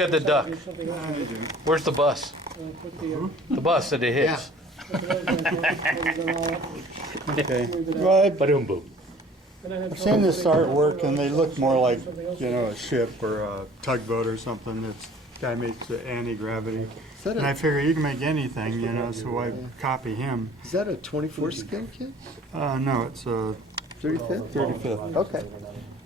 at the duck. Where's the bus? The bus that it hits. Okay. Well, Ba-doom boom. I've seen this artwork, and they look more like, you know, a ship or a tugboat or something. This guy makes the anti-gravity. And I figure you can make anything, you know, so I copy him. Is that a 24 scale kit? No, it's a 35th? 35th. Okay,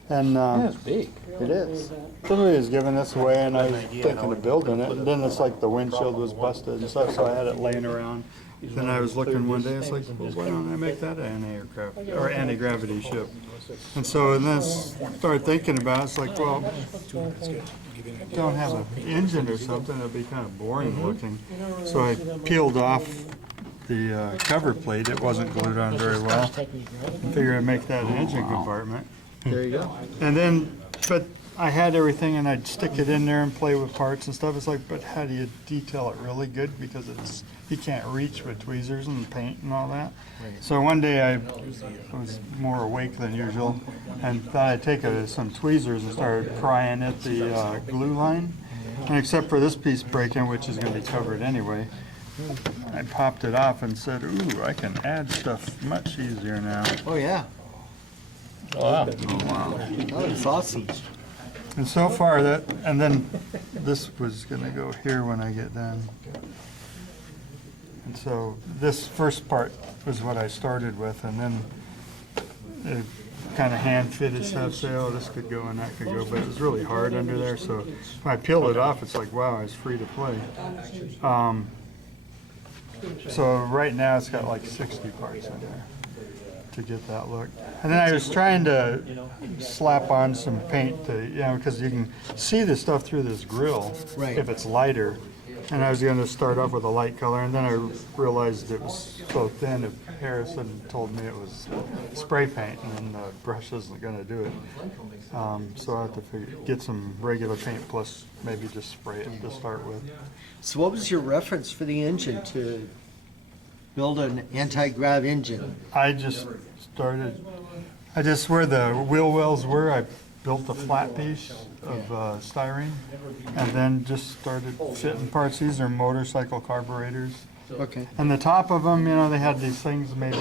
And That's big. it is. somebody was giving this away, and I was thinking of building it. And then it's like the windshield was busted and stuff, so I had it laying around. Then I was looking one day, it's like, well, why don't I make that an aircraft or anti-gravity ship? And so then I started thinking about it. It's like, well, don't have an engine or something. It'd be kind of boring looking. So I peeled off the cover plate. It wasn't glued on very well. I figured I'd make that an engine compartment. There you go. And then, but I had everything, and I'd stick it in there and play with parts and stuff. It's like, but how do you detail it really good? Because it's, you can't reach with tweezers and paint and all that. So one day I was more awake than usual and thought I'd take some tweezers and started prying at the glue line. And except for this piece breaking, which is going to be covered anyway, I popped it off and said, ooh, I can add stuff much easier now. Oh, yeah. Wow. That is awesome. And so far that, and then this was gonna go here when I get done. And so this first part was what I started with, and then it kind of hand fitted stuff, say, oh, this could go and that could go, but it was really hard under there, so when I peeled it off, it's like, wow, it's free to play. So right now it's got like 60 parts in there to get that look. And then I was trying to slap on some paint to, you know, because you can see the stuff through this grill if it's lighter. And I was going to start off with a light color, and then I realized it was so thin. If Harrison told me it was spray paint, and then the brush isn't going to do it. So I have to get some regular paint plus maybe just spray it to start with. So what was your reference for the engine to build an anti-grav engine? I just where the wheel wells were, I built a flat piece of styrene, and then just started fitting parts. These are motorcycle carburetors. Okay. And the top of them, you know, they had these things, maybe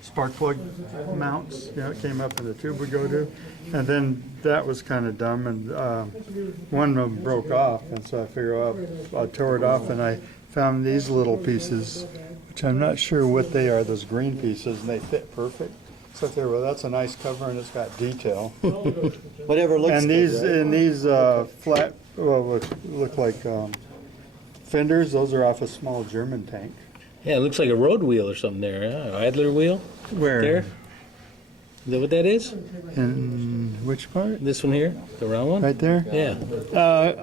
spark plug mounts, you know, it came up and the tube would go to. And then that was kind of dumb, and one of them broke off, and so I figured I tore it off, and I found these little pieces, which I'm not sure what they are, those green pieces, and they fit perfect. So I figured, well, that's a nice cover, and it's got detail. Whatever looks And good, these, right? and these flat, well, what look like fenders, those are off a small German tank. Yeah, it looks like a road wheel or something there, huh? Idler wheel? Where? There? Is that what that is? In which part? This one here? The round one? Right there? Yeah.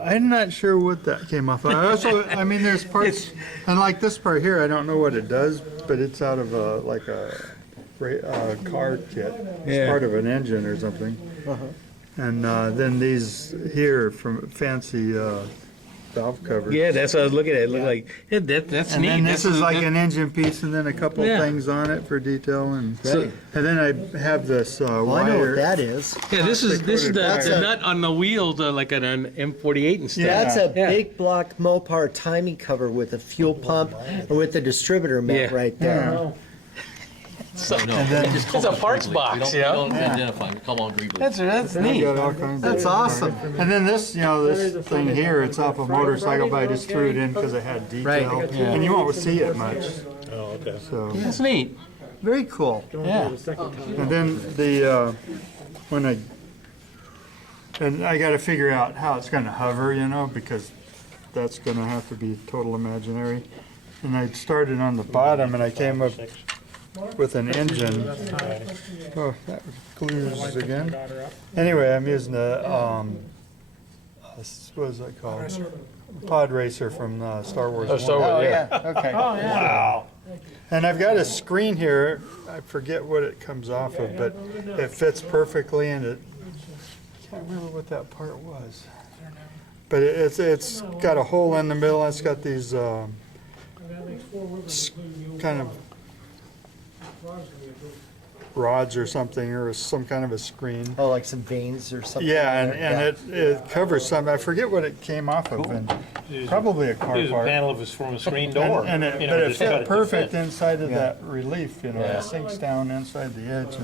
I'm not sure what that came off of. I mean, there's parts, and like this part here, I don't know what it does, but it's out of like a car kit. It's Yeah. part of an engine or something. And then these here from fancy valve covers. Yeah, that's what I was looking at. It looked like, yeah, that's And neat. then this is like an engine piece, and then a couple Yeah. things on it for detail, and Right. and then I have this Well, I know what wire. that is. Yeah, this is the That's a- nut on the wheels, like on an M48 and stuff. That's a Yeah. big block Mopar timing cover with a fuel pump and with the distributor mount Yeah. right there. No, It's a parts box, you know? we don't identify, we call all green. That's I neat. got all kinds of That's awesome. And then this, you know, this thing here, it's off a motorcycle, but I just threw it in because it had detail. Right. And you won't see it much. Oh, okay. So, That's neat. Very cool. Yeah. and then the and I got to figure out how it's going to hover, you know, because that's going to have to be total imaginary. And I started on the bottom, and I came up with an engine. Oh, that glues again. Anyway, I'm using a what is that called? Pod Racer from Star Wars. Oh, Star Wars, Oh, yeah. Okay. Wow. And I've got a screen here. I forget what it comes off of, but it fits perfectly, and I can't remember what that part was. But it's got a hole in the middle. It's got these kind of rods or something, or some kind of a screen. Oh, like some veins or something? Yeah, there? and it covers some, I forget what it came off of, and probably a car Here's a part. panel of from a screen door. And it, you but know, it just cut fit to perfect fit. inside of Yeah. that relief, you know, Yeah. it sinks down inside the edge,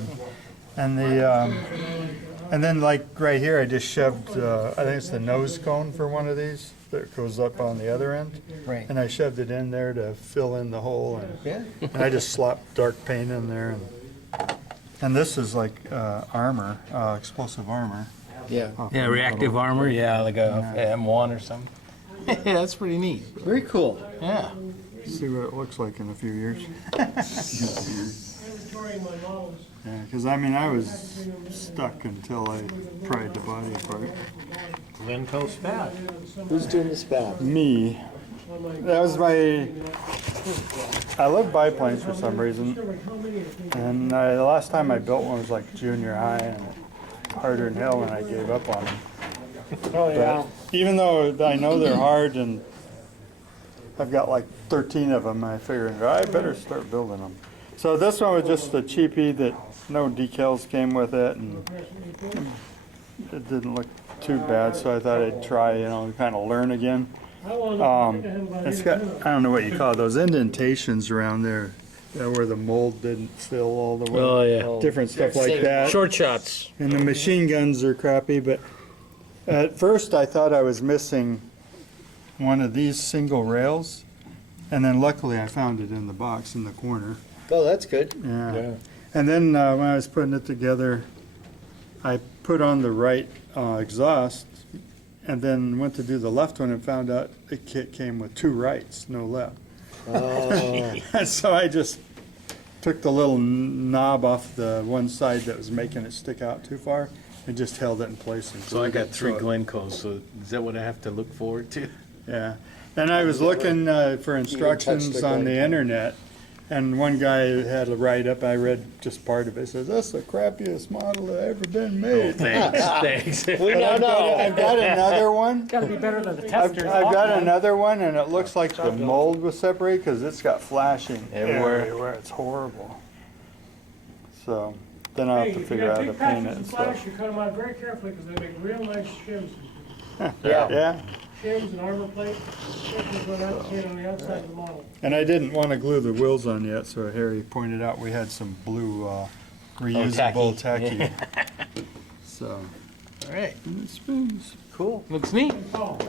and then like right here, I just shoved, I think it's the nose cone for one of these that goes up on the other end. Right. And I shoved it in there to fill in the hole, Yeah. and I just slapped dark paint in there, and this is like armor, explosive armor. Yeah. Yeah, reactive armor, yeah, like a M1 or something. Yeah, that's pretty neat. Very cool. Yeah. See what it looks like in a few years. Yeah, because I mean, I was stuck until I pried the body apart. Glencoe Spat. Who's doing the spout? Me. That was my. I love biplanes for some reason, and the last time I built one was like junior high, and harder than hell, and I gave up on them. Oh, But even though I know they're hard, and I've got like 13 of them, I figured I better start building them. So this one was just a cheapie that no decals came with it, and it didn't look too bad, so I thought I'd try, you know, kind of learn again. It's got, I don't know what you call it, those indentations around there, where the mold didn't fill all the way. Oh, yeah. Different stuff like that. Short shots. And the machine guns are crappy, but at first I thought I was missing one of these single rails, and then luckily I found it in the box in the corner. Oh, that's good. Yeah. And then when I was putting it together, I put on the right exhaust, and then went to do the left one and found out the kit came with two rights, no left. Oh. So I just took the little knob off the one side that was making it stick out too far and just held it in place. And So I got 3 so it- Glencoes, so is that what I have to look forward to? Yeah. And I was looking for instructions the on the Glencoe. internet, and one guy had a write-up, I read just part of it, says, "That's the crappiest model that ever been made." Thanks. But I've got another one. Gotta be better than the I've testers. got another one, and it looks like the mold was separated because it's got flashing Everywhere. everywhere. It's horrible. So then I'll have to figure out how to paint it and stuff. You cut them out very carefully because they make real nice shims. Yeah. Shims and armor plate. Shims going out on the outside of the model. And I didn't want to glue the wheels on yet, so Harry pointed out we had some blue reusable tacky. So All right, it spins. cool. Looks neat. Oh.